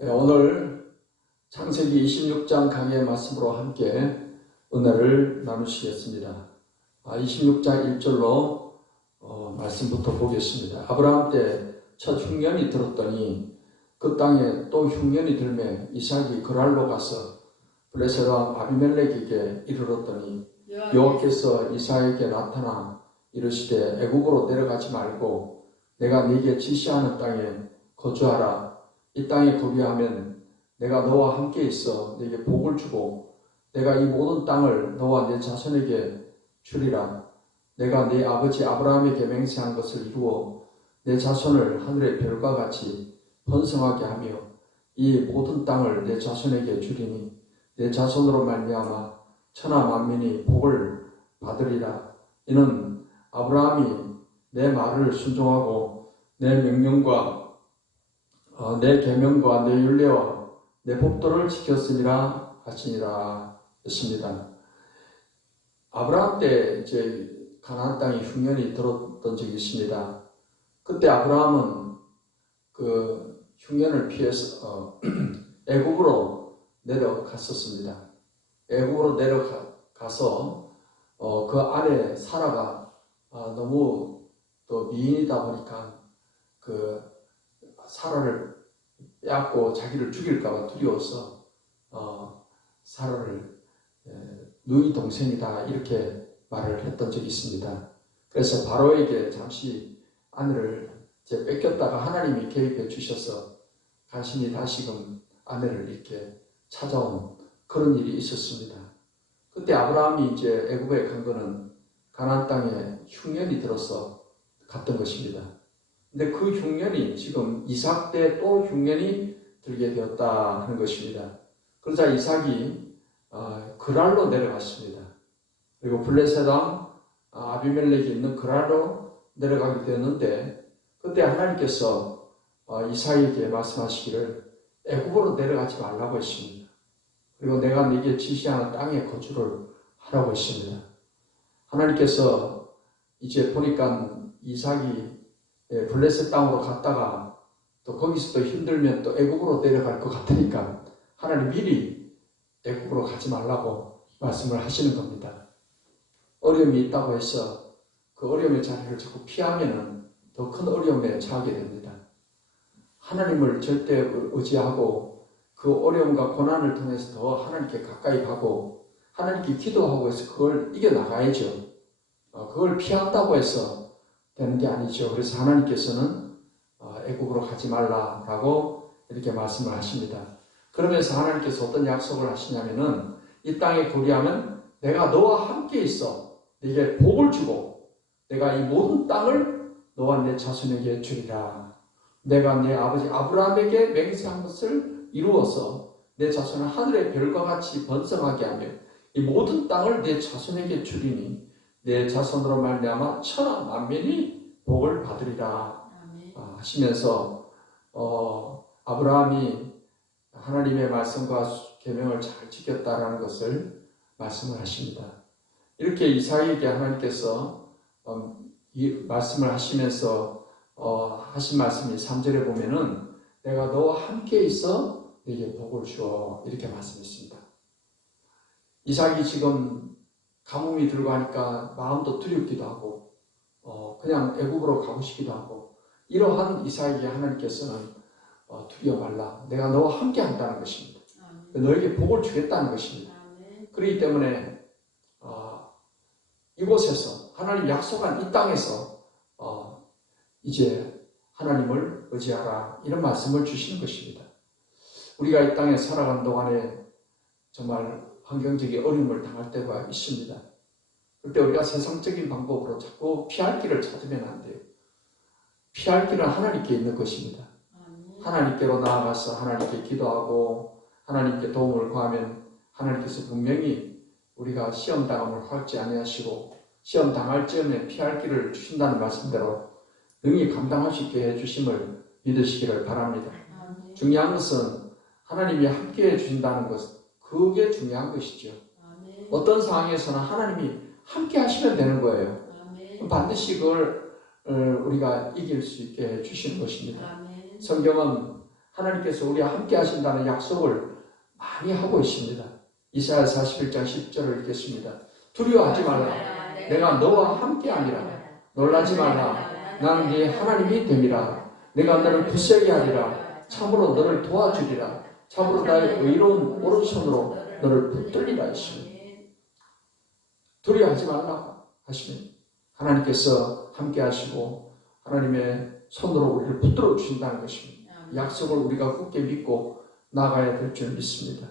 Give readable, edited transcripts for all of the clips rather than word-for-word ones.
오늘 창세기 26장 강의 말씀으로 함께 은혜를 나누시겠습니다. 26장 1절로 말씀부터 보겠습니다. 아브라함 때 첫 흉년이 들었더니 그 땅에 또 흉년이 들매 이삭이 그랄로 가서 블레셋 왕 아비멜렉에게 이르렀더니 여호와께서 이삭에게 나타나 이르시되 애국으로 내려가지 말고 내가 네게 지시하는 땅에 거주하라. 이 땅에 거주하면 내가 너와 함께 있어 네게 복을 주고 내가 이 모든 땅을 너와 네 자손에게 주리라. 내가 네 아버지 아브라함에게 맹세한 것을 이루어 내 자손을 하늘의 별과 같이 번성하게 하며 이 모든 땅을 내 자손에게 주리니 내 자손으로 말미암아 천하 만민이 복을 받으리라. 이는 아브라함이 내 말을 순종하고 내 명령과 내 계명과 내 율례와 내 법도를 지켰으니라 하시니라 했습니다. 아브라함 때 이제 가나안 땅에 흉년이 들었던 적이 있습니다. 그때 아브라함은 그 흉년을 피해서 애국으로 내려갔었습니다. 애국으로 내려가서 그 안에 사라가 너무 또 미인이다 보니까 그 사라를 빼앗고 자기를 죽일까봐 두려워서 사라를 누이 동생이다 이렇게 말을 했던 적이 있습니다. 그래서 바로에게 잠시 아내를 뺏겼다가 하나님이 개입해 주셔서 간신히 다시금 아내를 이렇게 찾아온 그런 일이 있었습니다. 그때 아브라함이 이제 애굽에 간 거는 가나안 땅에 흉년이 들어서 갔던 것입니다. 근데 그 흉년이 지금 이삭 때 또 흉년이 들게 되었다 하는 것입니다. 그러자 이삭이 그랄로 내려갔습니다. 그리고 블레셋 왕 아비멜렉이 있는 그랄로 내려가게 되었는데 그때 하나님께서 이삭에게 말씀하시기를 애굽으로 내려가지 말라고 했습니다. 그리고 내가 네게 지시하는 땅에 거주를 하라고 했습니다. 하나님께서 이제 보니까 이삭이 블레셋 땅으로 갔다가 또 거기서 또 힘들면 또 애굽으로 내려갈 것 같으니까 하나님 미리 애굽으로 가지 말라고 말씀을 하시는 겁니다. 어려움이 있다고 해서 그 어려움의 자리를 자꾸 피하면은 더 큰 어려움에 처하게 됩니다. 하나님을 절대 의지하고 그 어려움과 고난을 통해서 더 하나님께 가까이 가고 하나님께 기도하고 해서 그걸 이겨나가야죠. 그걸 피한다고 해서 되는 게 아니죠. 그래서 하나님께서는 애국으로 가지 말라라고 이렇게 말씀을 하십니다. 그러면서 하나님께서 어떤 약속을 하시냐면은 이 땅에 거주하면 내가 너와 함께 있어 네게 복을 주고 내가 이 모든 땅을 너와 내 자손에게 주리라. 내가 내 아버지 아브라함에게 맹세한 것을 이루어서 내 자손을 하늘의 별과 같이 번성하게 하며 이 모든 땅을 내 자손에게 주리니 내 자손으로 말미암아 천하 만민이 복을 받으리라 하시면서 아브라함이 하나님의 말씀과 계명을 잘 지켰다라는 것을 말씀을 하십니다. 이렇게 이삭에게 하나님께서 이 말씀을 하시면서 하신 말씀이 3절에 보면은 내가 너와 함께 있어 네게 복을 주어 이렇게 말씀했습니다. 이삭이 지금 가뭄이 들고 하니까 마음도 두렵기도 하고 그냥 애국으로 가고 싶기도 하고 이러한 이삭에게 하나님께서는 두려워 말라. 내가 너와 함께 한다는 것입니다. 너에게 복을 주겠다는 것입니다. 그렇기 때문에 이곳에서 하나님 약속한 이 땅에서 이제 하나님을 의지하라 이런 말씀을 주시는 것입니다. 우리가 이 땅에 살아가는 동안에 정말 환경적인 어려움을 당할 때가 있습니다. 그때 우리가 세상적인 방법으로 자꾸 피할 길을 찾으면 안 돼요. 피할 길은 하나님께 있는 것입니다. 하나님께로 나아가서 하나님께 기도하고 하나님께 도움을 구하면 하나님께서 분명히 우리가 시험당함을 허락지 아니하시고 시험당할 즈음에 피할 길을 주신다는 말씀대로 능히 감당할 수 있게 해주심을 믿으시기를 바랍니다. 중요한 것은 하나님이 함께해 주신다는 것, 그게 중요한 것이죠. 어떤 상황에서는 하나님이 함께 하시면 되는 거예요. 반드시 그걸 우리가 이길 수 있게 해주시는 것입니다. 성경은 하나님께서 우리와 함께 하신다는 약속을 많이 하고 있습니다. 이사야 41장 10절을 읽겠습니다. 두려워하지 말라. 내가 너와 함께 하니라. 놀라지 말라. 나는 네 하나님이 됨이라. 내가 너를 굳세게 하리라. 참으로 너를 도와주리라. 참으로 나의 의로운 오른손으로 너를 붙들리라 했습니다. 두려워하지 말라 하시면 하나님께서 함께 하시고 하나님의 손으로 우리를 붙들어 주신다는 것입니다. 약속을 우리가 굳게 믿고 나가야 될 줄 믿습니다.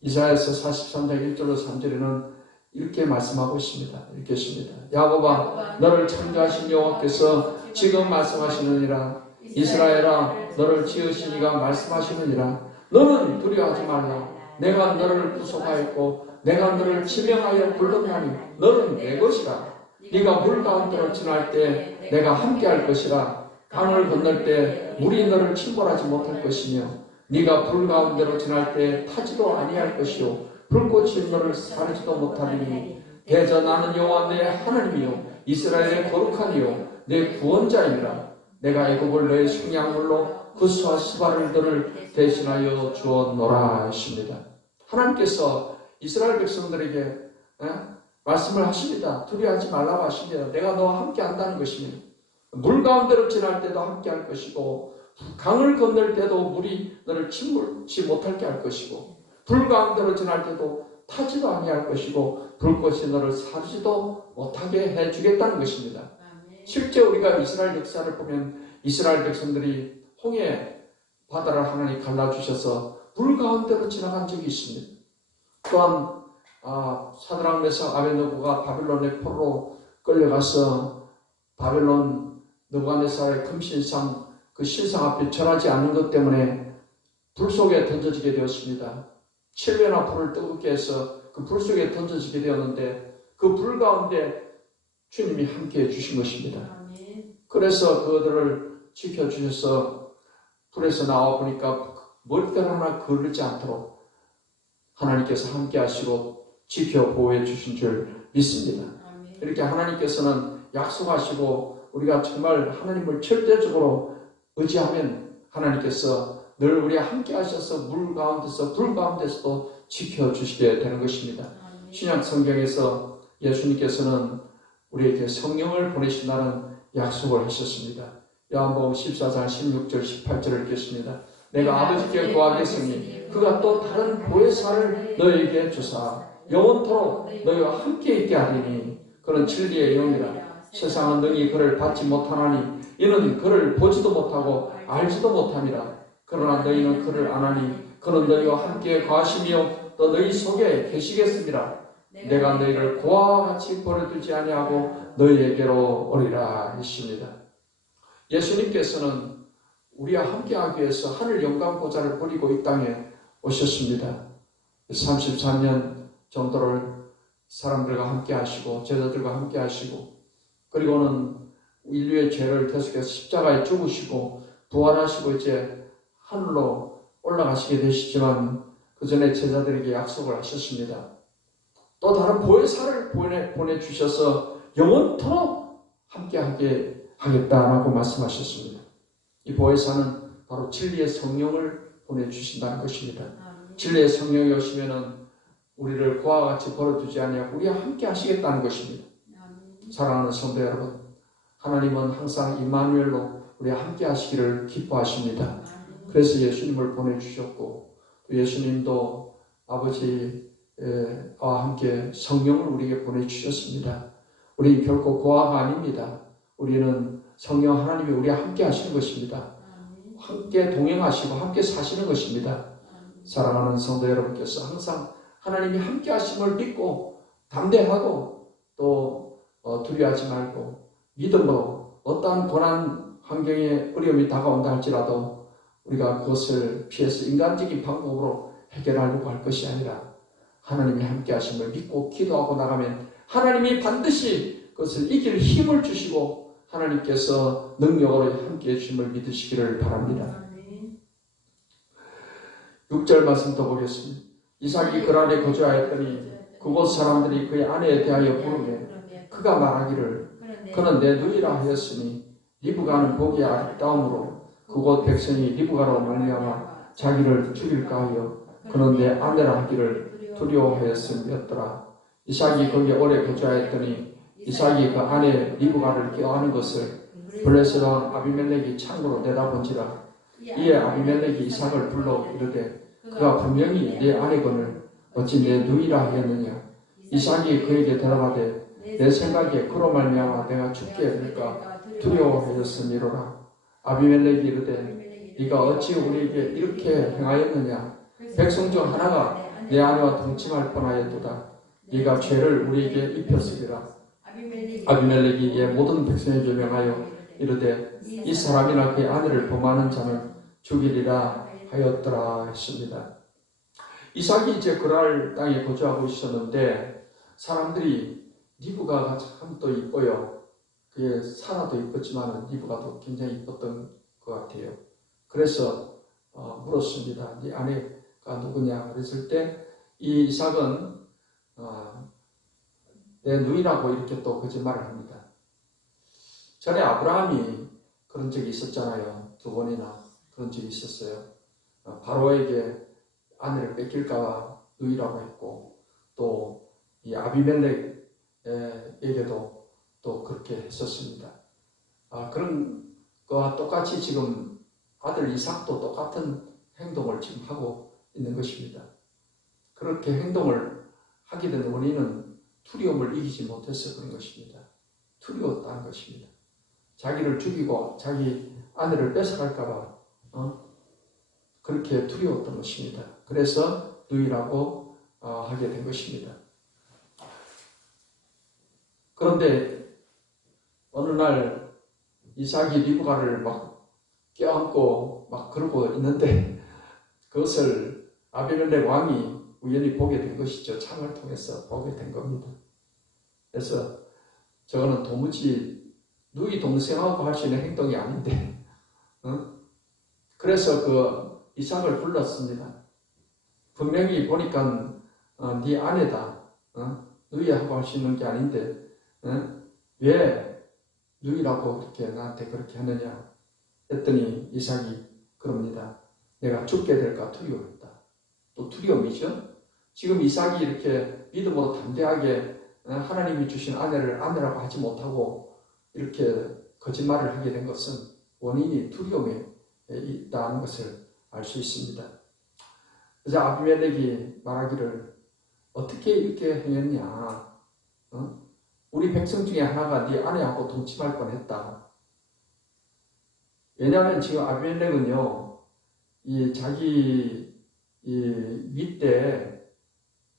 이사야서 43장 1절로 3절에는 이렇게 말씀하고 있습니다. 읽겠습니다. 야곱아 너를 창조하신 여호와께서 지금 말씀하시느니라. 이스라엘아 너를 지으신 이가 말씀하시느니라. 너는 두려워하지 말라. 내가 너를 구속하였고 내가 너를 지명하여 불렀나니 너는 내 것이라. 네가 물 가운데로 지날 때 내가 함께할 것이라. 강을 건널 때 물이 너를 침몰하지 못할 것이며 네가 불 가운데로 지날 때 타지도 아니할 것이요 불꽃이 너를 사르지도 못하리니 대저 나는 여호와 내 하나님이요 이스라엘의 거룩한 이요 내 구원자이니라. 내가 애굽을 너의 식량물로 구스와 스바를 너를 대신하여 주었노라 하십니다. 하나님께서 이스라엘 백성들에게 말씀을 하십니다. 두려워하지 말라고 하십니다. 내가 너와 함께 한다는 것입니다. 물 가운데로 지날 때도 함께 할 것이고 강을 건널 때도 물이 너를 침몰치 못하게 할 것이고 불 가운데로 지날 때도 타지도 아니할 것이고 불꽃이 너를 사르지도 못하게 해주겠다는 것입니다. 실제 우리가 이스라엘 역사를 보면 이스라엘 백성들이 홍해 바다를 하나님 갈라주셔서 물 가운데로 지나간 적이 있습니다. 또한 사드락 메삭 아벳느고가 바빌론의 포로로 끌려가서 바빌론 느부갓네살의 금신상 그 신상 앞에 절하지 않는 것 때문에 불 속에 던져지게 되었습니다. 7회나 불을 뜨겁게 해서 그 불 속에 던져지게 되었는데 그 불 가운데 주님이 함께해 주신 것입니다. 그래서 그들을 지켜주셔서 불에서 나와 보니까 머리털 하나 거르지 않도록 하나님께서 함께 하시고 지켜 보호해 주신 줄 믿습니다. 이렇게 하나님께서는 약속하시고 우리가 정말 하나님을 절대적으로 의지하면 하나님께서 늘 우리와 함께 하셔서 물 가운데서 불 가운데서도 지켜주시게 되는 것입니다. 신약 성경에서 예수님께서는 우리에게 성령을 보내신다는 약속을 하셨습니다. 요한복음 14장 16절 18절을 읽겠습니다. 내가 아버지께 구하겠으니 그가 또 다른 보혜사를 너희에게 주사 영원토록 너희와 함께 있게 하리니 그는 진리의 영이라. 세상은 능히 그를 받지 못하나니 이는 그를 보지도 못하고 알지도 못함이라. 그러나 너희는 그를 아나니 그는 너희와 함께 거하시며 또 너희 속에 계시겠습니다. 내가 너희를 고아와 같이 버려두지 아니하고 너희에게로 오리라 했습니다. 예수님께서는 우리와 함께하기 위해서 하늘 영광 보좌를 버리고 이 땅에 오셨습니다. 33년 정도를 사람들과 함께 하시고 제자들과 함께 하시고 그리고는 인류의 죄를 대속해서 십자가에 죽으시고 부활하시고 이제 하늘로 올라가시게 되시지만 그 전에 제자들에게 약속을 하셨습니다. 또 다른 보혜사를 보내주셔서 영원토록 함께하게 하겠다라고 말씀하셨습니다. 이 보혜사는 바로 진리의 성령을 보내주신다는 것입니다. 진리의 성령이 오시면은 우리를 그와 같이 버려두지 아니하고 우리와 함께 하시겠다는 것입니다. 사랑하는 성도 여러분, 하나님은 항상 임마누엘로 우리와 함께 하시기를 기뻐하십니다. 그래서 예수님을 보내주셨고 예수님도 아버지와 함께 성령을 우리에게 보내주셨습니다. 우리 결코 고아가 아닙니다. 우리는 성령 하나님이 우리와 함께 하시는 것입니다. 함께 동행하시고 함께 사시는 것입니다. 사랑하는 성도 여러분께서 항상 하나님이 함께 하심을 믿고 담대하고 또 두려워하지 말고 믿음으로 어떠한 고난 환경에 어려움이 다가온다 할지라도 우리가 그것을 피해서 인간적인 방법으로 해결하려고 할 것이 아니라 하나님이 함께 하심을 믿고 기도하고 나가면 하나님이 반드시 그것을 이길 힘을 주시고 하나님께서 능력으로 함께 해주심을 믿으시기를 바랍니다. 6절 말씀 더 보겠습니다. 이삭이 그란에 거주하였더니 그곳 사람들이 그의 아내에 대하여 부르매 그가 말하기를 그는 내 누이라 하였으니 리브가는 보기에 아름다움으로 그곳 백성이 리브가로 말미암아 자기를 죽일까 하여 그는 내 아내라 하기를 두려워하였음이었더라. 이삭이 거기에 오래 거주하였더니 이삭이 그 아내 리브가를 껴안은 것을 블레셋 왕 아비멜렉이 창으로 내다본지라. 이에 아비멜렉이 이삭을 불러 이르되 그가 분명히 내 아내거늘 어찌 내 누이라 하였느냐. 이삭이 그에게 대답하되 내 생각에 그로 말미암아 내가 죽게 될까 두려워하였음이로라. 아비멜렉이 이르되 네가 어찌 우리에게 이렇게 행하였느냐. 백성 중 하나가 내 아내와 동침할 뻔하였도다. 네가 죄를 우리에게 입혔으리라. 아비멜렉이 이에 모든 백성에게 명하여 이르되 이 사람이나 그의 아내를 범하는 자는 죽이리라 하였더라 했습니다. 이삭이 이제 그랄 땅에 거주하고 있었는데 사람들이 리브가가 참 또 이뻐요. 그의 사라도 이뻤지만 리브가 더 굉장히 이뻤던 것 같아요. 그래서 물었습니다. 네 아내가 누구냐 그랬을 때 이 이삭은 내 누이라고 이렇게 또 거짓말을 합니다. 전에 아브라함이 그런 적이 있었잖아요. 2번이나 그런 적이 있었어요. 바로에게 아내를 뺏길까 누이라고 했고 또 이 아비멜렉에게도 또 그렇게 했었습니다. 그런 거와 똑같이 지금 아들 이삭도 똑같은 행동을 지금 하고 있는 것입니다. 그렇게 행동을 하게 된 원인은 두려움을 이기지 못해서 그런 것입니다. 두려웠다는 것입니다. 자기를 죽이고 자기 아내를 뺏어갈까봐 그렇게 두려웠던 것입니다. 그래서 누이라고 하게 된 것입니다. 그런데 어느 날 이삭이 리브가를 막 껴안고 막 그러고 있는데 그것을 아비멜렉 왕이 우연히 보게 된 것이죠. 창을 통해서 보게 된 겁니다. 그래서 저거는 도무지 누이 동생하고 할 수 있는 행동이 아닌데 그래서 그 이삭을 불렀습니다. 분명히 보니까 네 아내다. 누이하고 할 수 있는 게 아닌데 왜 누이라고 그렇게 나한테 그렇게 하느냐 했더니 이삭이 그럽니다. 내가 죽게 될까 두려웠다. 또 두려움이죠. 지금 이삭이 이렇게 믿음으로 담대하게 하나님이 주신 아내를 아내라고 하지 못하고 이렇게 거짓말을 하게 된 것은 원인이 두려움에 있다는 것을 알 수 있습니다. 그래서 아비멜렉이 말하기를 어떻게 이렇게 행했냐. 우리 백성 중에 하나가 네 아내하고 동침할 뻔했다. 왜냐하면 지금 아비멜렉은요, 자기 밑에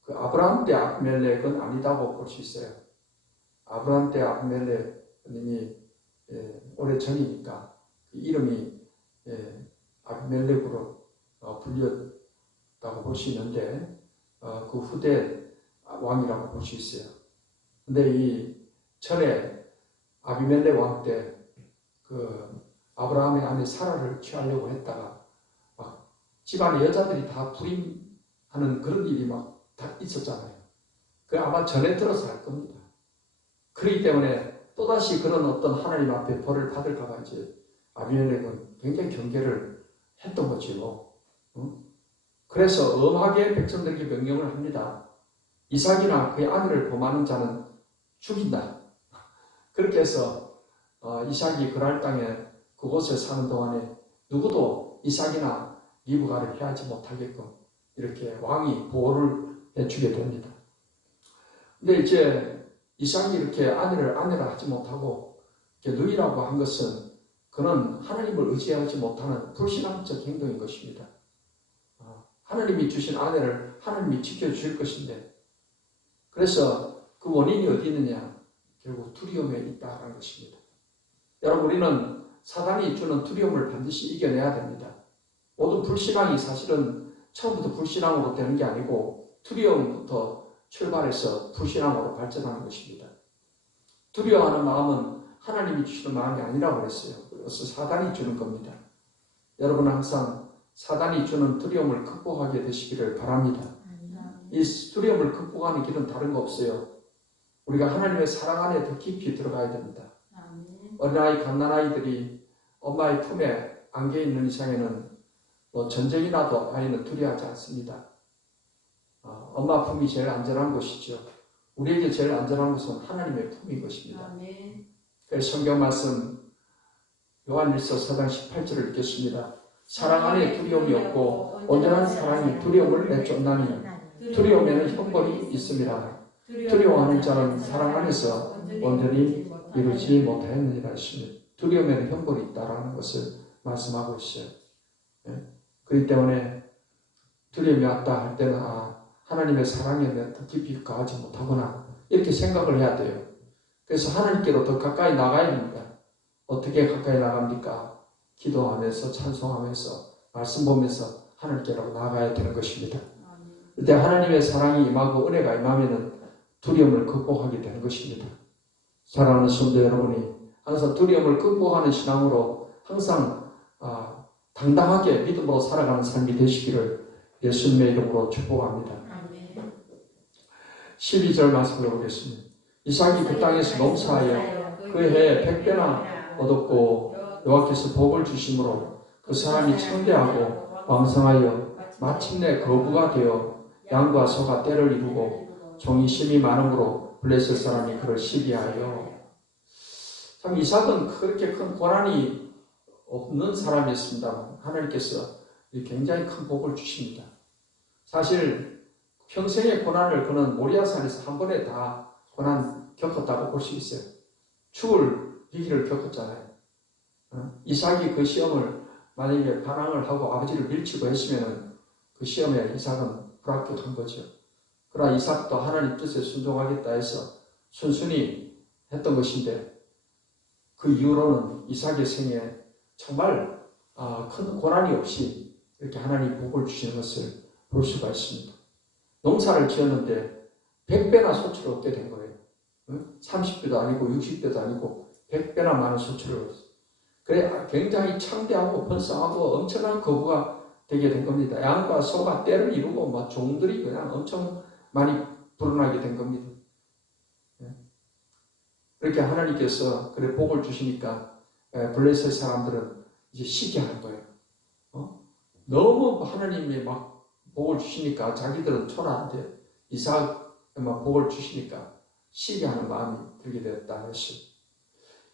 그 아브라함 때 아비멜렉은 아니다고 볼 수 있어요. 아브라함 때 아비멜렉님이 오래 전이니까 그 이름이 아비멜렉으로 불렸다고 볼 수 있는데 그 후대 왕이라고 볼 수 있어요. 근데 이 전에 아비멜렉 왕 때 그 아브라함의 아내 사라를 취하려고 했다가 막 집안의 여자들이 다 불임하는 그런 일이 막 다 있었잖아요. 그 아마 전에 들어서 할 겁니다. 그렇기 때문에 또다시 그런 어떤 하나님 앞에 벌을 받을까봐 이제 아비멜렉은 굉장히 경계를 했던 거지요. 그래서 엄하게 백성들에게 명령을 합니다. 이삭이나 그의 아내를 범하는 자는 죽인다. 그렇게 해서 이삭이 그랄 땅에 그곳에 사는 동안에 누구도 이삭이나 리브가를 해하지 못하게끔 이렇게 왕이 보호를 해주게 됩니다. 근데 이제 이삭이 이렇게 아내를 아내라 하지 못하고 누이라고 한 것은 그는 하나님을 의지하지 못하는 불신앙적 행동인 것입니다. 하나님이 주신 아내를 하나님이 지켜주실 것인데 그래서 그 원인이 어디 있느냐? 결국 두려움에 있다는 것입니다. 여러분 우리는 사단이 주는 두려움을 반드시 이겨내야 됩니다. 모든 불신앙이 사실은 처음부터 불신앙으로 되는 게 아니고 두려움부터 출발해서 불신앙으로 발전하는 것입니다. 두려워하는 마음은 하나님이 주시는 마음이 아니라고 그랬어요. 그래서 사단이 주는 겁니다. 여러분은 항상 사단이 주는 두려움을 극복하게 되시기를 바랍니다. 이 두려움을 극복하는 길은 다른 거 없어요. 우리가 하나님의 사랑 안에 더 깊이 들어가야 됩니다. 어린아이, 갓난아이들이 엄마의 품에 안겨 있는 이상에는 뭐 전쟁이 나도 아이는 두려워하지 않습니다. 엄마 품이 제일 안전한 곳이죠. 우리에게 제일 안전한 곳은 하나님의 품인 것입니다. 아멘. 그래서 성경 말씀 요한일서 4장 18절을 읽겠습니다. 사랑 안에 두려움이 없고 온전한 사랑이 두려움을 내쫓나니 두려움에는 형벌이 있습니다. 두려워하는 자는 사랑 안에서 온전히 이루지 못하였느니라 했습니다. 두려움에는 형벌이 있다라는 것을 말씀하고 있어요. 그렇기 때문에 두려움이 왔다 할 때는 하나님의 사랑에 내가 더 깊이 가지 못하구나 이렇게 생각을 해야 돼요. 그래서 하나님께로 더 가까이 나가야 됩니다. 어떻게 가까이 나갑니까? 기도하면서 찬송하면서 말씀 보면서 하나님께로 나가야 되는 것입니다. 그때 하나님의 사랑이 임하고 은혜가 임하면 두려움을 극복하게 되는 것입니다. 사랑하는 성도 여러분이 항상 두려움을 극복하는 신앙으로 항상 당당하게 믿음으로 살아가는 삶이 되시기를 예수님의 이름으로 축복합니다. 12절 말씀을 보겠습니다. 이삭이 그 땅에서 농사하여 그 해에 100배나 얻었고 여호와께서 복을 주심으로 그 사람이 창대하고 왕성하여 마침내 거부가 되어 양과 소가 때를 이루고 종이 심이 많음으로 블레셋 사람이 그를 시기하여. 참 이삭은 그렇게 큰 고난이 없는 사람이었습니다. 하나님께서 굉장히 큰 복을 주십니다. 사실 평생의 고난을 그는 모리아산에서 한 번에 다 고난 겪었다고 볼 수 있어요. 죽을 위기를 겪었잖아요. 이삭이 그 시험을 만약에 반항을 하고 아버지를 밀치고 했으면 그 시험에 이삭은 불합격한 거죠. 그러나 이삭도 하나님 뜻에 순종하겠다 해서 순순히 했던 것인데 그 이후로는 이삭의 생에 정말 큰 고난이 없이 이렇게 하나님 복을 주시는 것을 볼 수가 있습니다. 농사를 지었는데 100배나 소출을 얻게 된 거예요. 30배도 아니고 60배도 아니고 100배나 많은 소출을 얻었어요. 그래 굉장히 창대하고 번성하고 엄청난 거부가 되게 된 겁니다. 양과 소가 때를 이루고 종들이 그냥 엄청 많이 불어나게 된 겁니다. 그렇게 하나님께서 그래 복을 주시니까 블레셋 사람들은 이제 시기하는 거예요. 너무 하나님이 막 복을 주시니까 자기들은 초라한데 이삭에만 복을 주시니까 시기하는 마음이 들게 되었다 했어요.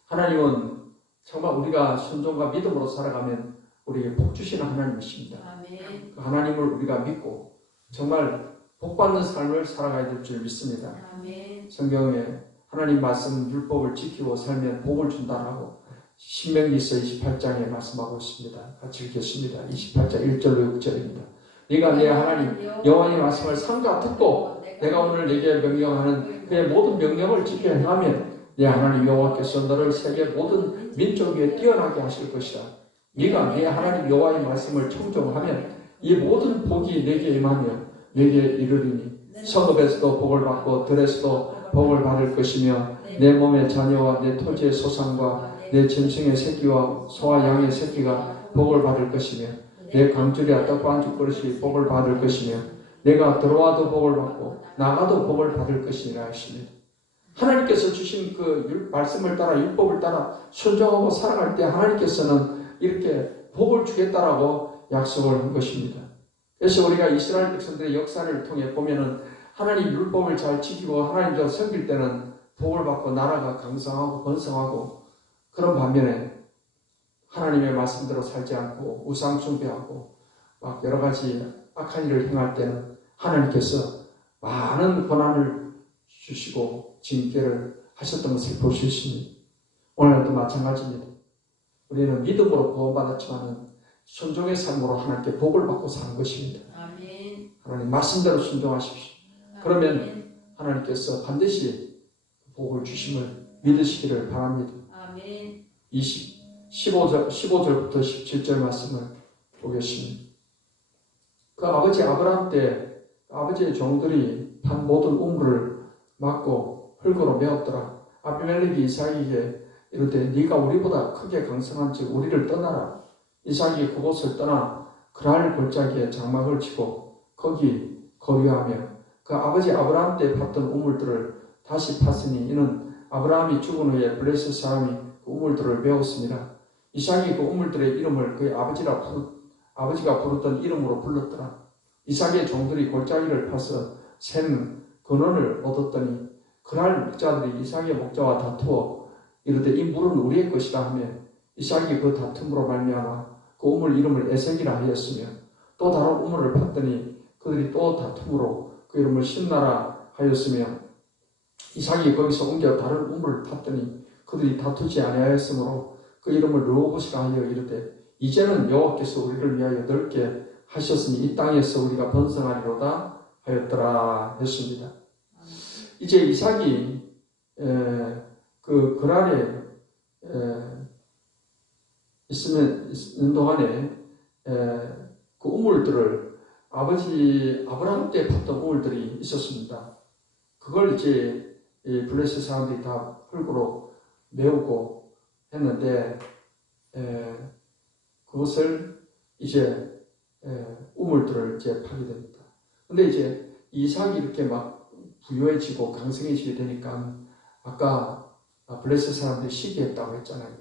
하나님은 정말 우리가 순종과 믿음으로 살아가면 우리에게 복 주시는 하나님이십니다. 아멘. 그 하나님을 우리가 믿고 정말 복받는 삶을 살아가야 될 줄 믿습니다. 아멘. 성경에 하나님 말씀 율법을 지키고 살면 복을 준다라고 신명기서 28장에 말씀하고 있습니다. 같이 읽겠습니다. 28장 1절로 6절입니다. 네가 내 하나님 여호와의 말씀을 삼가 듣고 내가 오늘 네게 명령하는 그의 모든 명령을 지켜 행하면 내 하나님 여호와께서 너를 세계 모든 민족 위에 뛰어나게 하실 것이다. 네가 내 하나님 여호와의 말씀을 청종하면 이 모든 복이 내게 임하며 내게 이르리니 성읍에서도 복을 받고 들에서도 복을 받을 것이며 내 몸의 자녀와 내 토지의 소산과 내 짐승의 새끼와 소와 양의 새끼가 복을 받을 것이며 내 강줄이와 떡반죽 그릇이 복을 받을 것이며 내가 들어와도 복을 받고 나가도 복을 받을 것이니라 하십니다. 하나님께서 주신 그 말씀을 따라 율법을 따라 순종하고 살아갈 때 하나님께서는 이렇게 복을 주겠다라고 약속을 한 것입니다. 그래서 우리가 이스라엘 백성들의 역사를 통해 보면은 하나님 율법을 잘 지키고 하나님과 섬길 때는 복을 받고 나라가 강성하고 번성하고 그런 반면에 하나님의 말씀대로 살지 않고 우상 숭배하고 막 여러 가지 악한 일을 행할 때는 하나님께서 많은 고난을 주시고 징계를 하셨던 것을 볼 수 있습니다. 오늘도 마찬가지입니다. 우리는 믿음으로 구원받았지만 순종의 삶으로 하나님께 복을 받고 사는 것입니다. 아멘. 하나님 말씀대로 순종하십시오. 그러면 하나님께서 반드시 복을 주심을 믿으시기를 바랍니다. 아멘. 15절부터 17절 말씀을 보겠습니다. 그 아버지 아브라함 때 아버지의 종들이 판 모든 우물을 막고 흙으로 메웠더라. 아비멜렉이 이삭에게 이르되 네가 우리보다 크게 강성한즉 우리를 떠나라. 이삭이 그곳을 떠나 그랄 골짜기에 장막을 치고 거기 거류하며 그 아버지 아브라함 때 팠던 우물들을 다시 팠으니 이는 아브라함이 죽은 후에 블레셋 사람이 그 우물들을 메웠습니다. 이삭이 그 우물들의 이름을 그의 아버지가 부르던 이름으로 불렀더라. 이삭의 종들이 골짜기를 파서 샘 근원을 얻었더니 그날 목자들이 이삭의 목자와 다투어 이르되 이 물은 우리의 것이다 하며 이삭이 그 다툼으로 말미암아 그 우물 이름을 에색이라 하였으며 또 다른 우물을 팠더니 그들이 또 다툼으로 그 이름을 신나라 하였으며 이삭이 거기서 옮겨 다른 우물을 팠더니 그들이 다투지 아니하였으므로 그 이름을 르호봇이라 하여 이르되 이제는 여호와께서 우리를 위하여 넓게 하셨으니 이 땅에서 우리가 번성하리로다 하였더라 했습니다. 이제 이삭이 그 그랄에 있는 동안에 그 우물들을 아버지 아브라함 때 팠던 우물들이 있었습니다. 그걸 이제 이 블레셋 사람들이 다 흙으로 메우고 했는데 그것을 이제 우물들을 이제 파게 됩니다. 근데 이제 이삭이 이렇게 막 부유해지고 강성해지게 되니까 아까 블레셋 사람들이 시기했다고 했잖아요.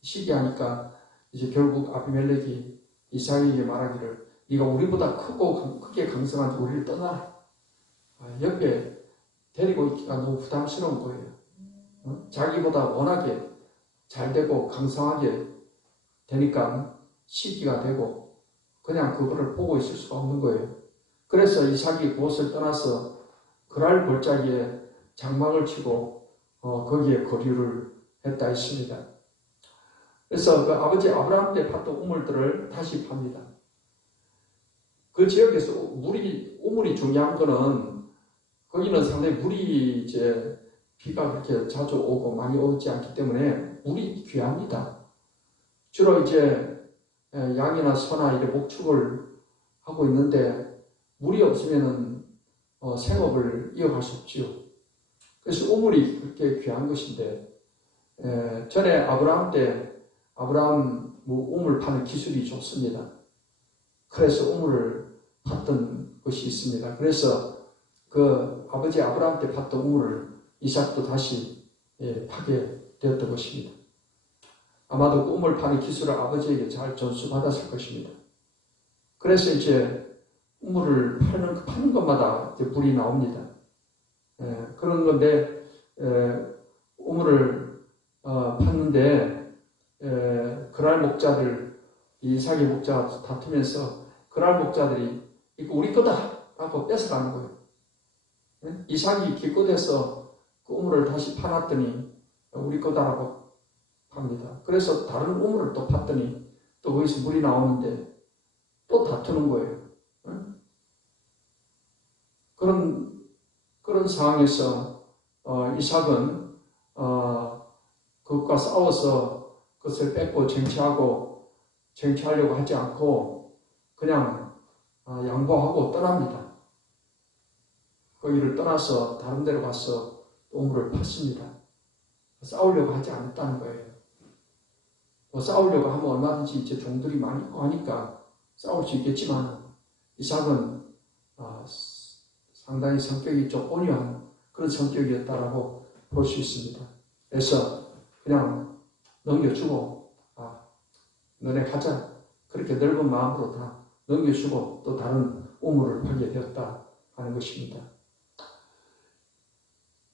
시기하니까 이제 결국 아비멜렉이 이삭에게 말하기를 네가 우리보다 크게 강성한 우리를 떠나라. 옆에 데리고 있기가 너무 부담스러운 거예요. 자기보다 워낙에 잘 되고 강성하게 되니까 시기가 되고 그냥 그거를 보고 있을 수가 없는 거예요. 그래서 이삭이 그곳을 떠나서 그랄 골짜기에 장막을 치고 거기에 거류를 했다 했습니다. 그래서 그 아버지 아브라함 때 팠던 우물들을 다시 팝니다. 그 지역에서 우물이 중요한 거는 거기는 상당히 물이 이제 비가 그렇게 자주 오고 많이 오지 않기 때문에 물이 귀합니다. 주로 이제 양이나 소나 이렇게 목축을 하고 있는데 물이 없으면은 생업을 이어갈 수 없지요. 그래서 우물이 그렇게 귀한 것인데 전에 아브라함 때 우물 파는 기술이 좋습니다. 그래서 우물을 팠던 것이 있습니다. 그래서 그 아버지 아브라함 때 팠던 우물을 이삭도 다시 파게 되었던 것입니다. 아마도 그 우물 파는 기술을 아버지에게 잘 전수받았을 것입니다. 그래서 이제 우물을 파는 것마다 이제 물이 나옵니다. 그런 건데 우물을 팠는데 그랄 목자들 이삭의 목자가 다투면서 그랄 목자들이 이거 우리 거다 라고 뺏어가는 거예요. 이삭이 기껏해서 그 우물을 다시 파놨더니 우리 거다라고 합니다. 그래서 다른 우물을 또 팠더니 또 거기서 물이 나오는데 또 다투는 거예요. 그런 상황에서 이삭은 그것과 싸워서 그것을 뺏고 쟁취하려고 하지 않고 그냥 양보하고 떠납니다. 거기를 떠나서 다른 데로 가서 우물을 팠습니다. 싸우려고 하지 않았다는 거예요. 싸우려고 하면 얼마든지 이제 종들이 많이 있고 하니까 싸울 수 있겠지만 이삭은 상당히 성격이 좀 온유한 그런 성격이었다라고 볼 수 있습니다. 그래서 그냥 넘겨주고 너네 가자. 그렇게 넓은 마음으로 다 넘겨주고 또 다른 우물을 파게 되었다 하는 것입니다.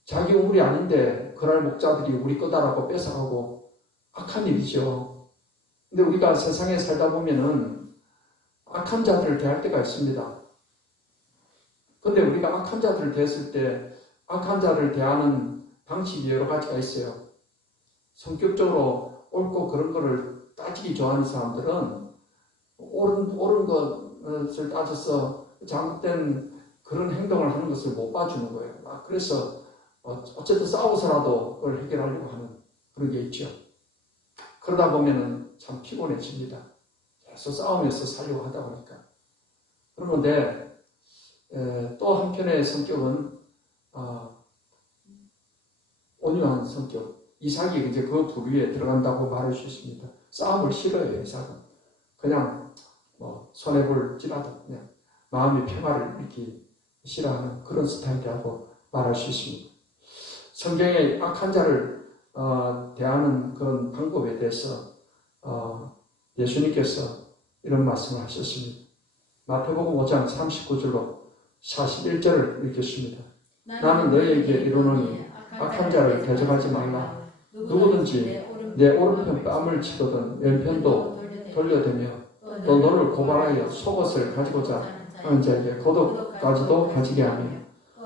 자기 우물이 아닌데 그랄 목자들이 우리 거다라고 뺏어가고 악한 일이죠. 근데 우리가 세상에 살다 보면은 악한 자들을 대할 때가 있습니다. 근데 우리가 악한 자들을 대했을 때 악한 자를 대하는 방식이 여러 가지가 있어요. 성격적으로 옳고 그런 거를 따지기 좋아하는 사람들은 옳은 것을 따져서 잘못된 그런 행동을 하는 것을 못 봐주는 거예요. 그래서 어쨌든 싸워서라도 그걸 해결하려고 하는 그런 게 있죠. 그러다 보면은 참 피곤해집니다. 계속 싸우면서 살려고 하다 보니까. 그런데 또 한편의 성격은 온유한 성격. 이삭이 이제 그 부류에 들어간다고 말할 수 있습니다. 싸움을 싫어해요, 이삭은. 그냥 손해볼지라도 그냥 마음의 평화를 잃기 싫어하는 그런 스타일이라고 말할 수 있습니다. 성경에 악한 자를 대하는 그런 방법에 대해서 예수님께서 이런 말씀을 하셨습니다. 마태복음 5장 39절로 41절을 읽겠습니다. 나는 너희에게 이르노니 악한 자를 대적하지 말라. 누구든지 내 오른편 뺨을 치거든 왼편도 돌려대며 또 너를 고발하여 속옷을 가지고자 하는 자에게 겉옷까지도 가지게 하며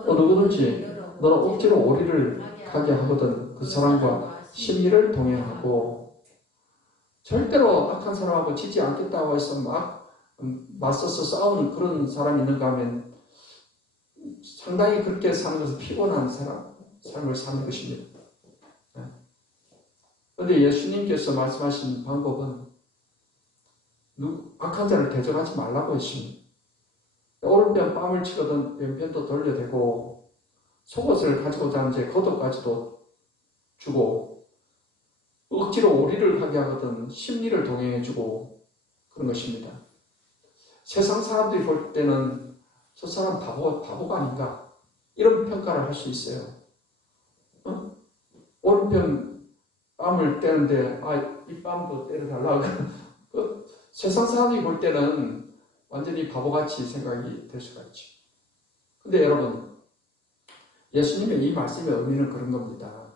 또 누구든지 너는 억지로 오리를 가게 하거든 그 사람과 심리를 동행하고. 절대로 악한 사람하고 지지 않겠다고 해서 막 맞서서 싸우는 그런 사람이 있는가 하면 상당히 그렇게 사는 것은 피곤한 삶을 사는 것입니다. 그런데 예수님께서 말씀하신 방법은 악한 자를 대적하지 말라고 했습니다. 오른편 뺨을 치거든 왼편도 돌려대고 속옷을 가지고자 하는 제 겉옷까지도 주고 억지로 오리를 하게 하거든 심리를 동행해주고 그런 것입니다. 세상 사람들이 볼 때는 저 사람 바보가 아닌가 이런 평가를 할 수 있어요. 오른편 뺨을 떼는데 이 뺨도 때려달라고 세상 사람이 볼 때는 완전히 바보같이 생각이 될 수가 있죠. 근데 여러분, 예수님의 이 말씀의 의미는 그런 겁니다.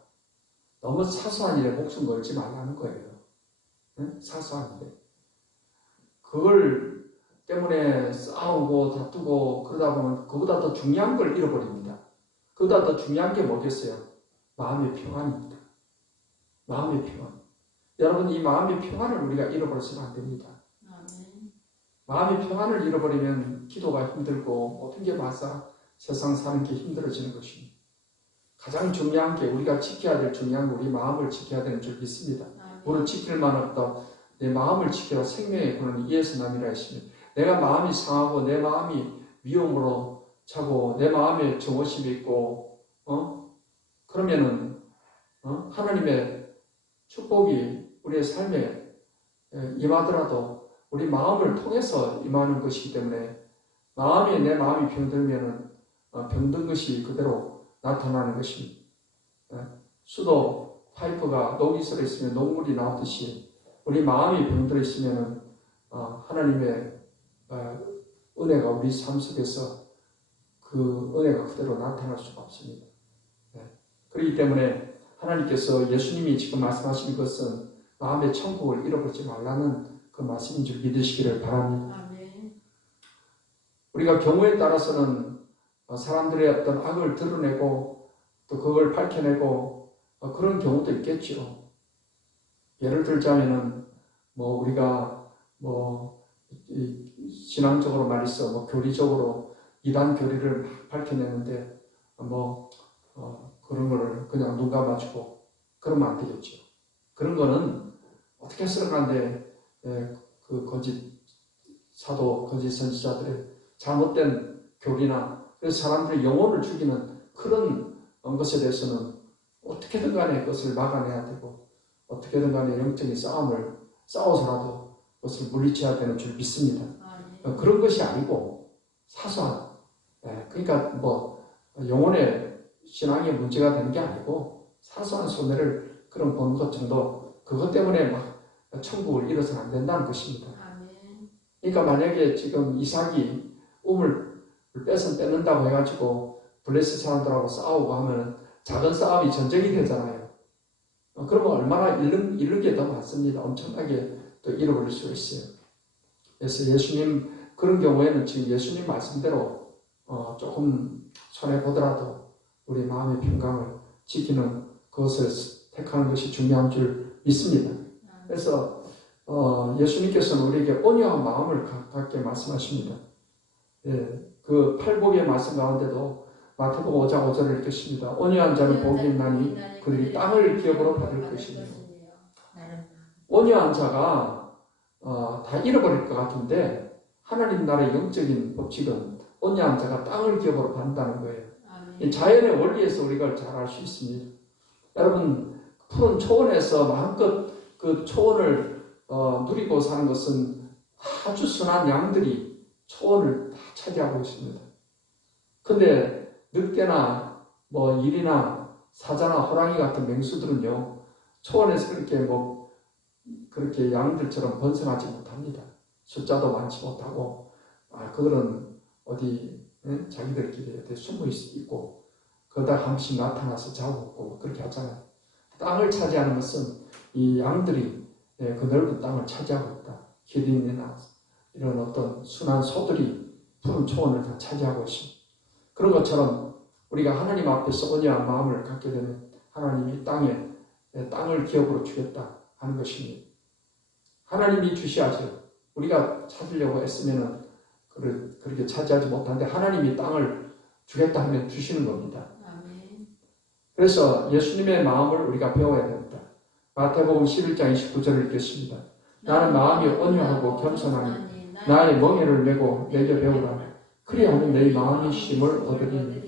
너무 사소한 일에 목숨 걸지 말라는 거예요. 사소한 일에. 그걸 때문에 싸우고 다투고 그러다 보면 그보다 더 중요한 걸 잃어버립니다. 그보다 더 중요한 게 뭐겠어요? 마음의 평안입니다. 마음의 평안. 여러분, 이 마음의 평안을 우리가 잃어버려서는 안 됩니다. 마음의 평안을 잃어버리면 기도가 힘들고 모든 게 맞아 세상 사는 게 힘들어지는 것입니다. 가장 중요한 게 우리가 지켜야 될 중요한 게 우리 마음을 지켜야 되는 줄 믿습니다. 무릇 지킬 만 없다. 내 마음을 지켜라 생명의 근원 이에서 남이라 했으니 내가 마음이 상하고 내 마음이 미움으로 차고 내 마음에 정오심이 있고 그러면은 하나님의 축복이 우리의 삶에 임하더라도 우리 마음을 통해서 임하는 것이기 때문에 내 마음이 병들면은 병든 것이 그대로 나타나는 것입니다. 수도 파이프가 녹이 슬어 있으면 녹물이 나오듯이 우리 마음이 병들어 있으면은 하나님의 은혜가 우리 삶 속에서 그 은혜가 그대로 나타날 수가 없습니다. 그렇기 때문에 하나님께서 예수님이 지금 말씀하신 것은 마음의 천국을 잃어버리지 말라는 그 말씀인 줄 믿으시기를 바랍니다. 아멘. 우리가 경우에 따라서는 사람들의 어떤 악을 드러내고 또 그걸 밝혀내고 그런 경우도 있겠죠. 예를 들자면은 우리가 신앙적으로 말이죠, 교리적으로 이단 교리를 막 밝혀내는데 그런 거를 그냥 눈 감아주고 그러면 안 되겠죠. 그런 거는 어떻게 해서든간에 그 거짓 사도, 거짓 선지자들의 잘못된 교리나 그래서 사람들의 영혼을 죽이는 그런 것에 대해서는 어떻게든 간에 그것을 막아내야 되고 어떻게든 간에 영적인 싸움을 싸워서라도 그것을 물리쳐야 되는 줄 믿습니다. 그런 것이 아니고 사소한 그러니까 영혼의 신앙의 문제가 되는 게 아니고 사소한 손해를 그런 보는 것 정도 그것 때문에 막 천국을 잃어서는 안 된다는 것입니다. 그러니까 만약에 지금 이삭이 우물 뺏는다고 해가지고 블레셋 사람들하고 싸우고 하면 작은 싸움이 전쟁이 되잖아요. 그러면 얼마나 잃는 게 더 많습니다. 엄청나게 또 잃어버릴 수가 있어요. 그래서 예수님 그런 경우에는 지금 예수님 말씀대로 조금 손해보더라도 우리 마음의 평강을 지키는 그것을 택하는 것이 중요한 줄 믿습니다. 그래서 예수님께서는 우리에게 온유한 마음을 갖게 말씀하십니다. 그 팔복의 말씀 가운데도 마태복음 5장 5절을 읽겠습니다. 온유한 자는 복이 있나니 그들이 땅을 기업으로 받을 것이며. 온유한 자가 다 잃어버릴 것 같은데 하나님 나라의 영적인 법칙은 온유한 자가 땅을 기업으로 받는다는 거예요. 이 자연의 원리에서 우리가 잘 알 수 있습니다. 여러분 푸른 초원에서 마음껏 그 초원을 누리고 사는 것은 아주 순한 양들이 초원을 다 차지하고 있습니다. 근데 늑대나 일이나 사자나 호랑이 같은 맹수들은요 초원에서 그렇게 양들처럼 번성하지 못합니다. 숫자도 많지 못하고 그들은 어디 자기들끼리 어디 숨어 있고 그러다 한 번씩 나타나서 잡고 그렇게 하잖아요. 땅을 차지하는 것은 이 양들이 그 넓은 땅을 차지하고 있다. 기린이나 이런 어떤 순한 소들이 푸른 초원을 다 차지하고 있습니다. 그런 것처럼 우리가 하나님 앞에서 온유한 마음을 갖게 되면 하나님이 땅을 기업으로 주겠다 하는 것입니다. 하나님이 주시하죠. 우리가 찾으려고 애쓰면은 그렇게 차지하지 못하는데 하나님이 땅을 주겠다 하면 주시는 겁니다. 아멘. 그래서 예수님의 마음을 우리가 배워야 됩니다. 마태복음 11장 29절을 읽겠습니다. 나는 마음이 온유하고 겸손하니 나의 멍에를 메고 내게 배우라. 그리하면 내 마음이 쉼을 얻으리니.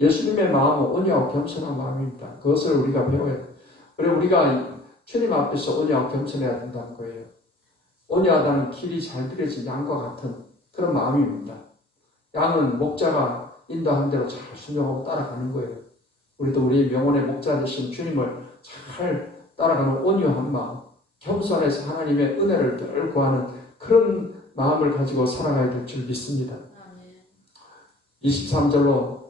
예수님의 마음은 온유하고 겸손한 마음입니다. 그것을 우리가 배워야 돼요. 그리고 우리가 주님 앞에서 온유하고 겸손해야 된다는 거예요. 온유하다는 길이 잘 들여진 양과 같은 그런 마음입니다. 양은 목자가 인도한 대로 잘 순종하고 따라가는 거예요. 우리도 우리 영혼의 목자 되신 주님을 잘 따라가는 온유한 마음, 겸손해서 하나님의 은혜를 늘 구하는 그런 마음을 가지고 살아가야 될 줄 믿습니다. 23절로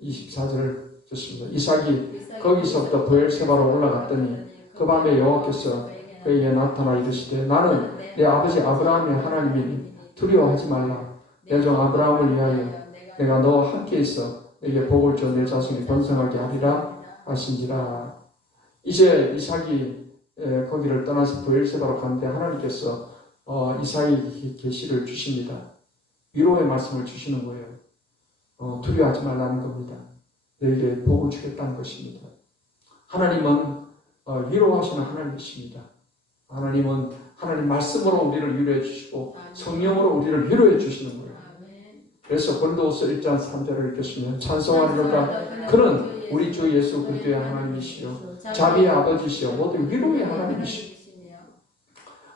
24절 좋습니다. 이삭이 거기서부터 브엘세바로 올라갔더니 그 밤에 여호와께서 그에게 나타나 이르시되 나는 내 아버지 아브라함의 하나님이니 두려워하지 말라. 내 종 아브라함을 위하여 내가 너와 함께 있어 내게 복을 줘 내 자손이 번성하게 하리라 하신지라. 이제 이삭이 거기를 떠나서 브엘세바로 가는데 하나님께서 이삭에게 계시를 주십니다. 위로의 말씀을 주시는 거예요. 두려워하지 말라는 겁니다. 너에게 복을 주겠다는 것입니다. 하나님은 위로하시는 하나님이십니다. 하나님은 하나님 말씀으로 우리를 위로해 주시고 성령으로 우리를 위로해 주시는 거예요. 그래서 고린도후서 1장 3절을 읽겠습니다. 찬송하리로다. 그는 우리 주 예수 그리스도의 하나님이시요 자비의 아버지시요 모든 위로의 하나님이시요.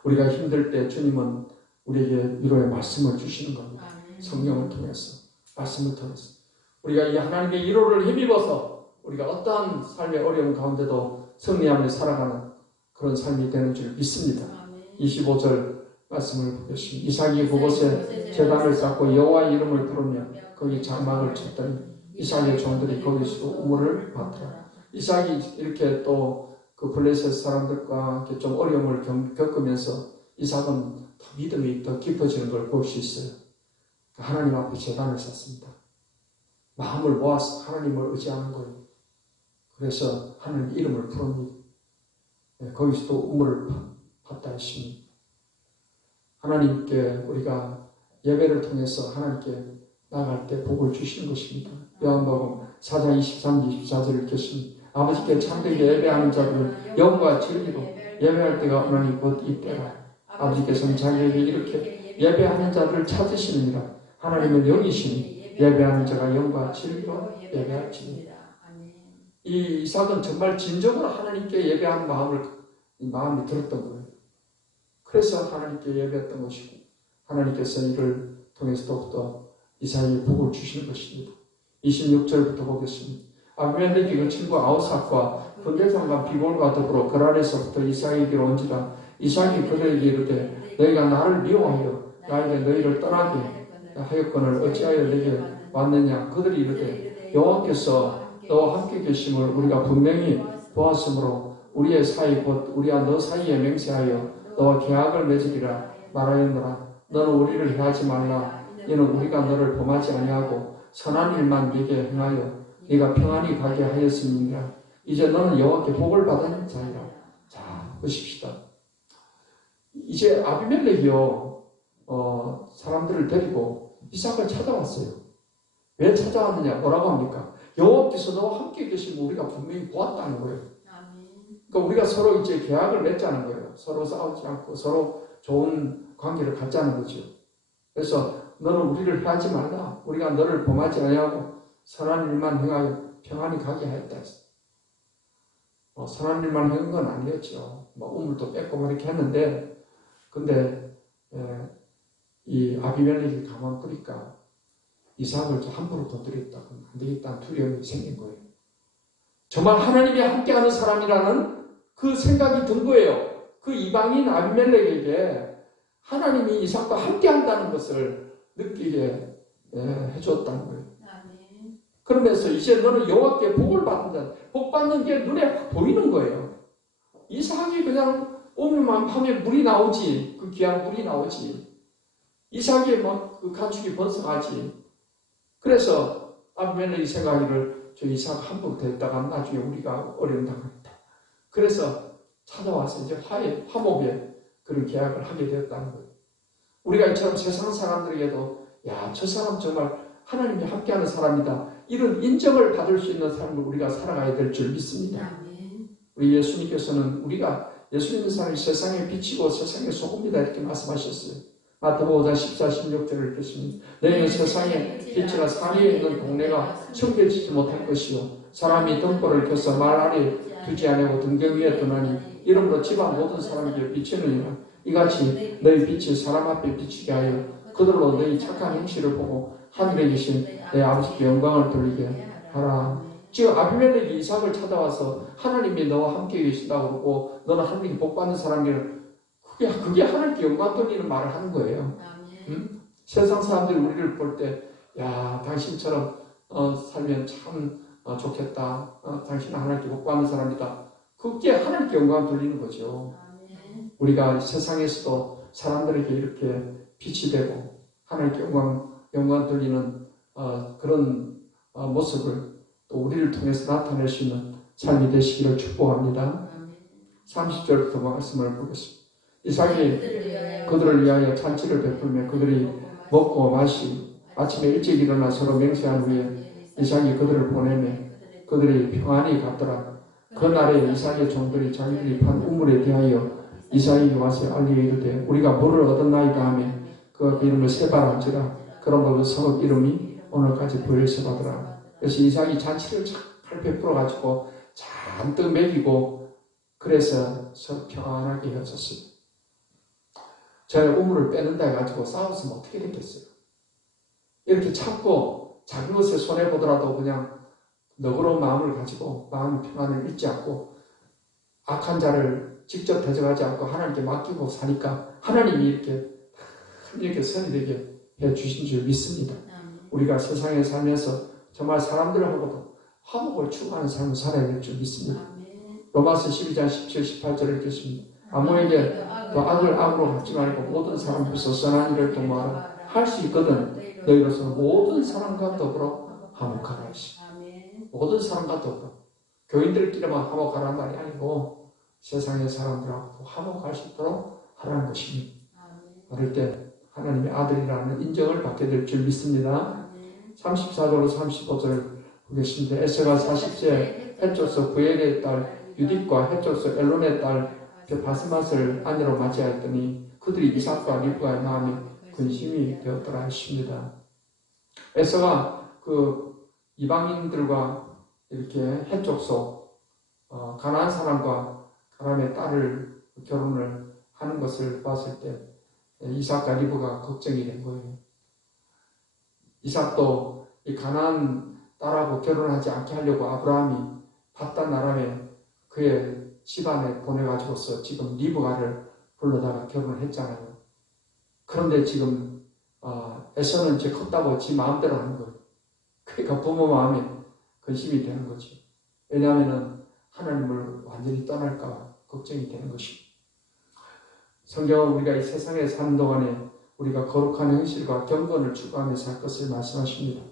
우리가 힘들 때 주님은 우리에게 위로의 말씀을 주시는 겁니다. 성령을 통해서, 말씀을 통해서. 우리가 이 하나님의 위로를 힘입어서 우리가 어떠한 삶의 어려움 가운데도 승리하며 살아가는 그런 삶이 되는 줄 믿습니다. 25절 말씀을 보겠습니다. 이삭이 그곳에 제단을 쌓고 여호와의 이름을 부르며 거기 장막을 쳤더니 이삭의 종들이 거기서 우물을 받더라. 이삭이 이렇게 또 그 블레셋 사람들과 이렇게 좀 어려움을 겪으면서 이삭은 더 믿음이 더 깊어지는 걸 볼 수 있어요. 하나님 앞에 제단을 쌓습니다. 마음을 모아서 하나님을 의지하는 거예요. 그래서 하나님 이름을 부릅니다. 거기서 또 우물을 받다 했습니다. 하나님께 우리가 예배를 통해서 하나님께 나갈 때 복을 주시는 것입니다. 요한복음 4장 23, 24절을 읽겠습니다. 아버지께 참되게 예배하는 자들을 영과 진리로 예배할 때가 오나니 곧 이때라. 아버지께서는 자기에게 이렇게 예배하는 자들을 찾으시느니라. 하나님은 영이시니 예배하는 자가 영과 진리로 예배할지니. 이 이삭은 정말 진정으로 하나님께 예배하는 마음이 들었던 거예요. 그래서 하나님께 예배했던 것이고 하나님께서 이를 통해서 더욱더 이삭에게 복을 주시는 것입니다. 26절부터 보겠습니다. 아비멜렉이 그 친구 아우삭과 군대장관 비볼과 더불어 그랄에서부터 이삭에게로 온지라. 이삭이 그들에게 이르되 너희가 나를 미워하여 나에게 너희를 떠나게 하였거늘 어찌하여 내게 왔느냐. 그들이 이르되 여호와께서 너와 함께 계심을 우리가 분명히 보았으므로 우리의 사이 곧 우리와 너 사이에 맹세하여 너와 계약을 맺으리라 말하였노라. 너는 우리를 해하지 말라. 이는 우리가 너를 범하지 아니하고 선한 일만 네게 행하여 네가 평안히 가게 하였음이니라. 이제 너는 여호와께 복을 받은 자이라. 자, 보십시다. 이제 아비멜렉이요 사람들을 데리고 이삭을 찾아왔어요. 왜 찾아왔느냐? 뭐라고 합니까? 여호와께서 너와 함께 계시면 우리가 분명히 보았다는 거예요. 그러니까 우리가 서로 이제 계약을 맺자는 거예요. 서로 싸우지 않고 서로 좋은 관계를 갖자는 거죠. 그래서 너는 우리를 해하지 말라. 우리가 너를 범하지 아니하고 선한 일만 행하여 평안히 가게 하였다 했어요. 선한 일만 한 건 아니었죠. 우물도 뺏고 이렇게 했는데, 근데 이 아비멜렉이 가만 보니까 이삭을 함부로 건드렸다. 안 되겠다는 두려움이 생긴 거예요. 정말 하나님이 함께하는 사람이라는 그 생각이 든 거예요. 그 이방인 아비멜렉에게 하나님이 이삭과 함께 한다는 것을 느끼게 해줬다는 거예요. 아멘. 그러면서 이제 너는 여호와께 복을 받는다. 복 받는 게 눈에 확 보이는 거예요. 이삭이 그냥 오늘만 하면 물이 나오지. 그 귀한 물이 나오지. 이삭이 막 그 가축이 번성하지. 그래서 아비멜렉이 생각하기를 저 이삭 함부로 됐다가 나중에 우리가 어려움 당하겠다. 그래서 찾아와서 이제 화목에 그런 계약을 하게 되었다는 거예요. 우리가 이처럼 세상 사람들에게도 야, 저 사람 정말 하나님이 함께하는 사람이다. 이런 인정을 받을 수 있는 삶을 우리가 살아가야 될 줄 믿습니다. 아멘. 우리 예수님께서는 우리가 예수 믿는 사람이 세상에 비치고 세상의 소금이다 이렇게 말씀하셨어요. 마태복음 5장 14, 16절을 읽겠습니다. 너희는 세상의 빛이나 산위에 있는 동네가 청결지지 못할 것이요 사람이 등불을 켜서 말 아래 두지 아니하고 등경 위에 두나니 이러므로 집안 모든 사람에게 비치느니라. 이같이 너희 빛이 사람 앞에 비치게 하여 그들로 너희 착한 행실을 보고 하늘에 계신 내 아버지께 영광을 돌리게 하라. 지금 아비멜렉이 이삭을 찾아와서 하나님이 너와 함께 계신다고 그러고 너는 하나님께 복받는 사람이라 그게 하나님께 영광 돌리는 말을 하는 거예요. 응? 세상 사람들이 우리를 볼 때 야 당신처럼 살면 참 좋겠다. 당신은 하나님께 복받는 사람이다. 그게 하나님께 영광 돌리는 거죠. 우리가 세상에서도 사람들에게 이렇게 빛이 되고 하나님께 영광 돌리는 그런 모습을 또 우리를 통해서 나타낼 수 있는 삶이 되시기를 축복합니다. 30절부터 말씀을 보겠습니다. 이삭이 그들을 위하여 잔치를 베풀며 그들이 먹고 아침에 일찍 일어나 서로 맹세한 후에 이삭이 그들을 보내며 그들이 평안히 갔더라. 그날에 이삭의 종들이 자기들이 판 우물에 대하여 이삭이 와서 알리게 이르되 우리가 물을 얻었나이다 하며 그 이름을 세바란지라. 그런 그 성읍 이름이 오늘까지 브엘세바더라. 그래서 이삭이 잔치를 잘 베풀어가지고 잔뜩 먹이고 그래서 평안하게 헤어졌어요. 저희 우물을 빼는다 해가지고 싸웠으면 어떻게 됐겠어요? 이렇게 참고 작은 것에 손해보더라도 그냥 너그러운 마음을 가지고 마음의 평안을 잊지 않고 악한 자를 직접 대적하지 않고 하나님께 맡기고 사니까 하나님이 이렇게 선이 되게 해주신 줄 믿습니다. 우리가 세상에 살면서 정말 사람들하고도 화목을 추구하는 삶을 살아야 될 줄 믿습니다. 로마서 12장 17, 18절을 읽겠습니다. 아무에게 또 악을 악으로 갚지 말고 모든 사람으로서 선한 일을 도모하라. 할 수 있거든 너희로서 모든 사람과 더불어 화목하라 하시. 모든 사람과 더불어 교인들끼리만 화목하라는 말이 아니고 세상의 사람들하고도 화목할 수 있도록 하라는 것입니다. 그럴 때 하나님의 아들이라는 인정을 받게 될 줄 믿습니다. 34절로 35절 보겠습니다. 에서가 40세 헷조서 부엘의 딸 유딕과 헷조서 엘론의 딸 바스맛을 아내로 맞이하였더니 그들이 이삭과 리브가의 마음이 근심이 되었더라 하십니다. 에서가 그 이방인들과 이렇게 헷족소 가나안 사람과 가나안의 딸을 결혼을 하는 것을 봤을 때 이삭과 리브가 걱정이 된 거예요. 이삭도 이 가나안 딸하고 결혼하지 않게 하려고 아브라함이 바단 아람에 그의 집안에 보내가지고서 지금 리브가를 불러다가 결혼을 했잖아요. 그런데 지금 에서는 이제 컸다고 지 마음대로 하는 거예요. 그러니까 부모 마음에 근심이 되는 거죠. 왜냐하면 하나님을 완전히 떠날까 걱정이 되는 것이죠. 성경은 우리가 이 세상에 사는 동안에 우리가 거룩한 행실과 경건을 추구하며 살 것을 말씀하십니다.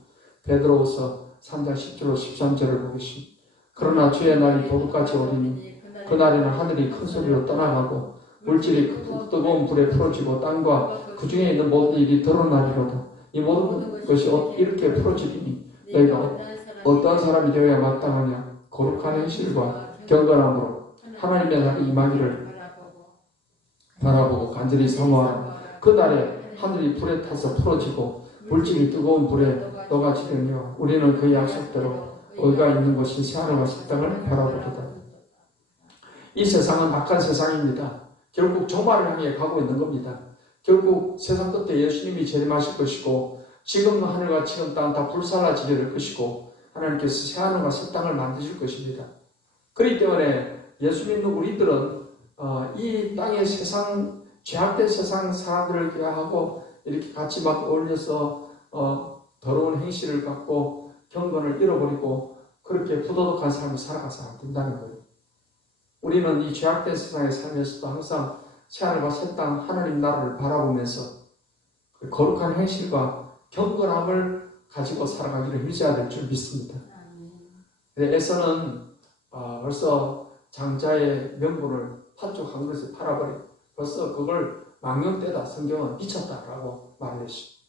베드로후서 3장 10절로 13절을 보겠습니다. 그러나 주의 날이 도둑같이 오리니 그날에는 하늘이 큰 소리로 떠나가고 물질이 뜨거운 불에 풀어지고 땅과 그 중에 있는 모든 일이 드러나리로다. 이 모든 것이 이렇게 풀어지리니 너희가 어떠한 사람이 되어야 마땅하냐. 거룩한 행실과 경건함으로 하나님의 날이 임하기를 바라보고 간절히 사모하라. 그날에 하늘이 불에 타서 풀어지고 물질이 뜨거운 불에 녹아지려며 우리는 그 약속대로 의가 있는 곳이 새하늘과 새 땅을 바라보리다. 이 세상은 악한 세상입니다. 결국 종말을 향해 가고 있는 겁니다. 결국 세상 끝에 예수님이 재림하실 것이고 지금 하늘과 지금 땅 다 불살라지게 될 것이고 하나님께서 새하늘과 새 땅을 만드실 것입니다. 그렇기 때문에 예수 믿는 우리들은 이 땅의 세상 죄악된 세상 사람들을 대하고 이렇게 같이 막 어울려서 더러운 행실을 갖고 경건을 잃어버리고 그렇게 부도덕한 삶을 살아가서 안 된다는 거예요. 우리는 이 죄악된 세상에 살면서도 항상 새하늘과 새 땅 하나님 나라를 바라보면서 거룩한 행실과 경건함을 가지고 살아가기를 유지해야 될 줄 믿습니다. 에서는 벌써 장자의 명분을 팥죽 한 그릇에 팔아버리고 벌써 그걸 망령되다 성경은 미쳤다라고 말을 했어요.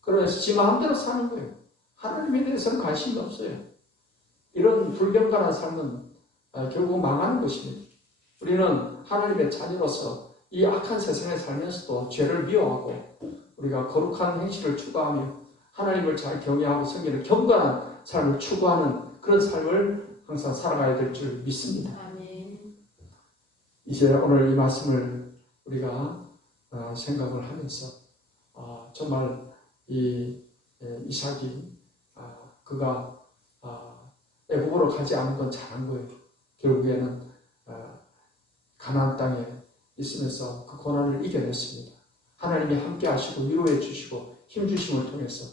그래서 지 마음대로 사는 거예요. 하나님에 대해서는 관심이 없어요. 이런 불경건한 삶은 결국 망하는 것입니다. 우리는 하나님의 자녀로서 이 악한 세상에 살면서도 죄를 미워하고 우리가 거룩한 행실을 추구하며 하나님을 잘 경외하고 섬기는 경건한 삶을 추구하는 그런 삶을 항상 살아가야 될 줄 믿습니다. 아멘. 이제 오늘 이 말씀을 우리가 생각을 하면서 정말 이삭이 그가 애국으로 가지 않은 건 잘한 거예요. 결국에는 가나안 땅에 있으면서 그 고난을 이겨냈습니다. 하나님이 함께 하시고 위로해 주시고 힘 주심을 통해서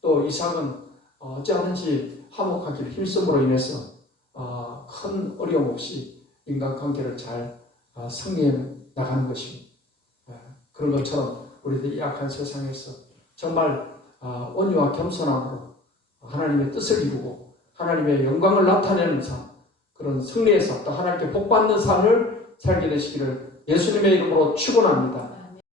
또 이삭은 어찌하든지 화목하기를 힘쓰므로 인해서 큰 어려움 없이 인간관계를 잘 승리해 나가는 것입니다. 그런 것처럼 우리들 이 악한 세상에서 정말 온유와 겸손함으로 하나님의 뜻을 이루고 하나님의 영광을 나타내는 삶, 그런 승리의 삶, 또 하나님께 복받는 삶을 살게 되시기를 예수님의 이름으로 축원합니다.